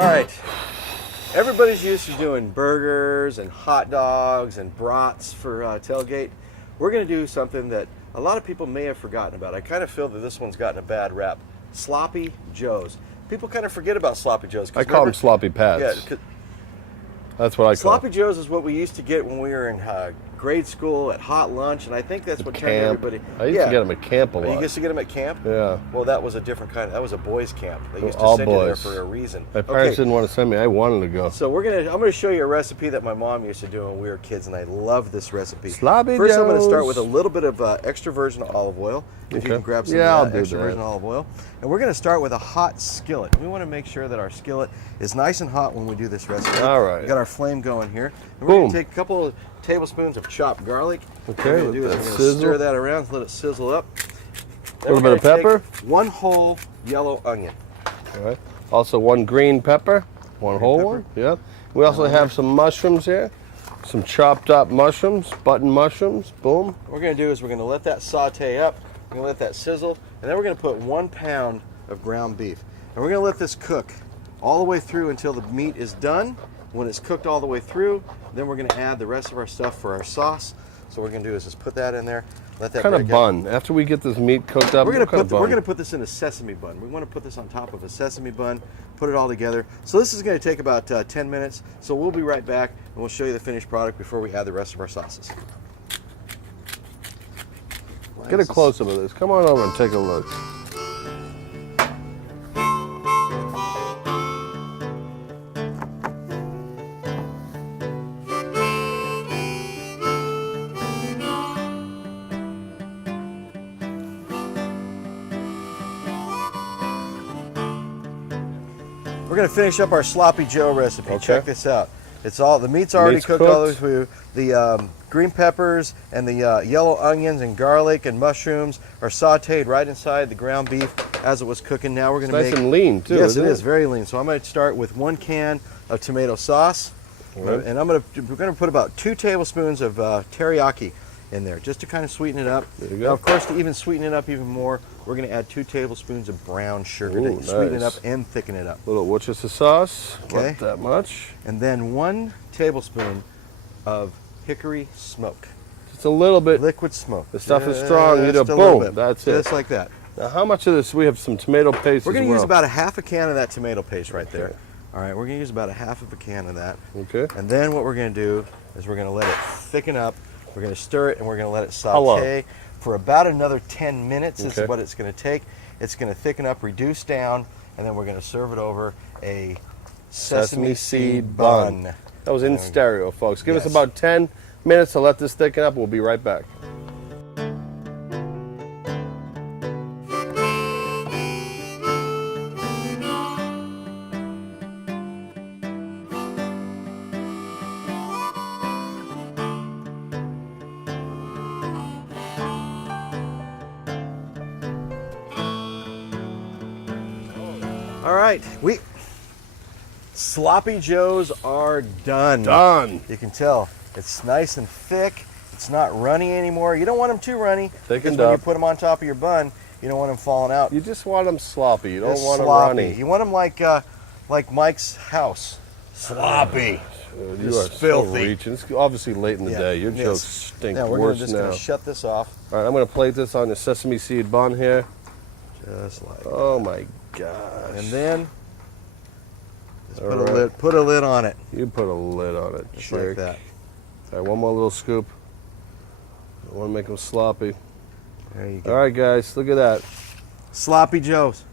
All right. Everybody's used to doing burgers and hot dogs and brats for tailgate. We're going to do something that a lot of people may have forgotten about. I kind of feel that this one's gotten a bad rap. Sloppy Joes. People kind of forget about Sloppy Joes. I call them sloppy pads. Yeah, that's what I call Sloppy Joes is what we used to get when we were in grade school at hot lunch, and I think that's what turned everybody. I used to get them at camp a lot. You used to get them at camp? Yeah. Well, that was a different kind. That was a boys' camp. They used to All send boys. you there for a reason. My parents didn't want to send me. I wanted to go. So I'm gonna show you a recipe that my mom used to do when we were kids, and I love this recipe. Sloppy First, I'm going to Joes. start with a little bit of extra virgin olive oil. If you can grab some of that extra virgin olive oil. And we're going to start with a hot skillet. We want to make sure that our skillet is nice and hot when we do this recipe. All right. We got our flame going here. And we're going to take a couple of tablespoons of chopped garlic. Okay. What we're going to do is we're going to stir that around, let it sizzle up. A little bit of pepper. One whole yellow onion. All right. Also one green pepper. One whole one. Yep. We also have some mushrooms here. Some chopped up mushrooms, button mushrooms. Boom. What we're going to do is we're going to let that saute up. We're going to let that sizzle. And then we're going to put 1 pound of ground beef. And we're going to let this cook all the way through until the meat is done. When it's cooked all the way through, then we're going to add the rest of our stuff for our sauce. So what we're going to do is just put that in there. Let that What kind of break bun? up. After we get this meat cooked up, We're going to put this in a sesame bun. We want to put this on top of a sesame bun, put it all together. So this is going to take about 10 minutes. So we'll be right back and we'll show you the finished product before we add the rest of our sauces. Get a close-up of this. Come on over and take a look. We're going to finish up our Sloppy Joe recipe. Okay. Check this out. The meat's already cooked all the way through. The green peppers and the yellow onions and garlic and mushrooms are sauteed right inside the ground beef as it was cooking. Now we're going to make Nice and lean too. Yes, isn't it is very lean. So I'm going to start with 1 can of tomato sauce, Right. and we're going to put about 2 tablespoons of teriyaki in there just to kind of sweeten it up. There you go. Now, of course, to even sweeten it up even more, we're going to add 2 tablespoons of brown sugar Ooh, to sweeten it nice. up and thicken it up. A little Worcester sauce. Okay. Not that much. And then 1 tablespoon of hickory smoke. Just a little bit. Liquid smoke. The stuff is strong. You do Just a little boom. bit. That's it. Just like that. Now, how much of this? We have some tomato paste. We're going as to well. use about a half a can of that tomato paste right there. Okay. All right, we're going to use about a half of a can of that. Okay. And then what we're going to do is we're going to let it thicken up. We're going to stir it and we're going to let it How long? saute for about another 10 minutes. This Okay. is what it's going to take. It's going to thicken up, reduce down, and then we're going to serve it over a sesame seed bun. That was in stereo, folks. Give us Yes. about 10 minutes to let this thicken up. We'll be right back. All right, Sloppy Joes are done. Done. You can tell it's nice and thick. It's not runny anymore. You don't want them too runny because Thickened when you up. put them on top of your bun, you don't want them falling out. You just want them sloppy. You don't Just want them sloppy. runny. You want them like Mike's house. Sloppy. You are Just so filthy. reaching. It's obviously late in the Yeah. day. Your Yes. jokes stink Now we're worse just now. going to shut this off. All right, I'm going to plate this on the sesame seed bun here. Just like Oh my gosh. And then just All put right. a lid on it. You put a lid on it, Just jerk. like that. All right, one more little scoop. I want to make them sloppy. There you go. All right, guys, look at that. Sloppy Joes.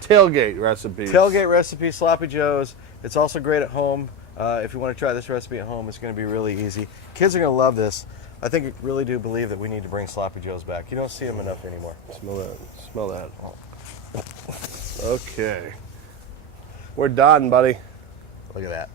Tailgate recipes. Tailgate recipe, Sloppy Joes. It's also great at home. If you want to try this recipe at home, it's going to be really easy. Kids are going to love this. I think I really do believe that we need to bring Sloppy Joes back. You don't see them enough anymore. Smell that. Smell that. Okay. We're done, buddy. Look at that.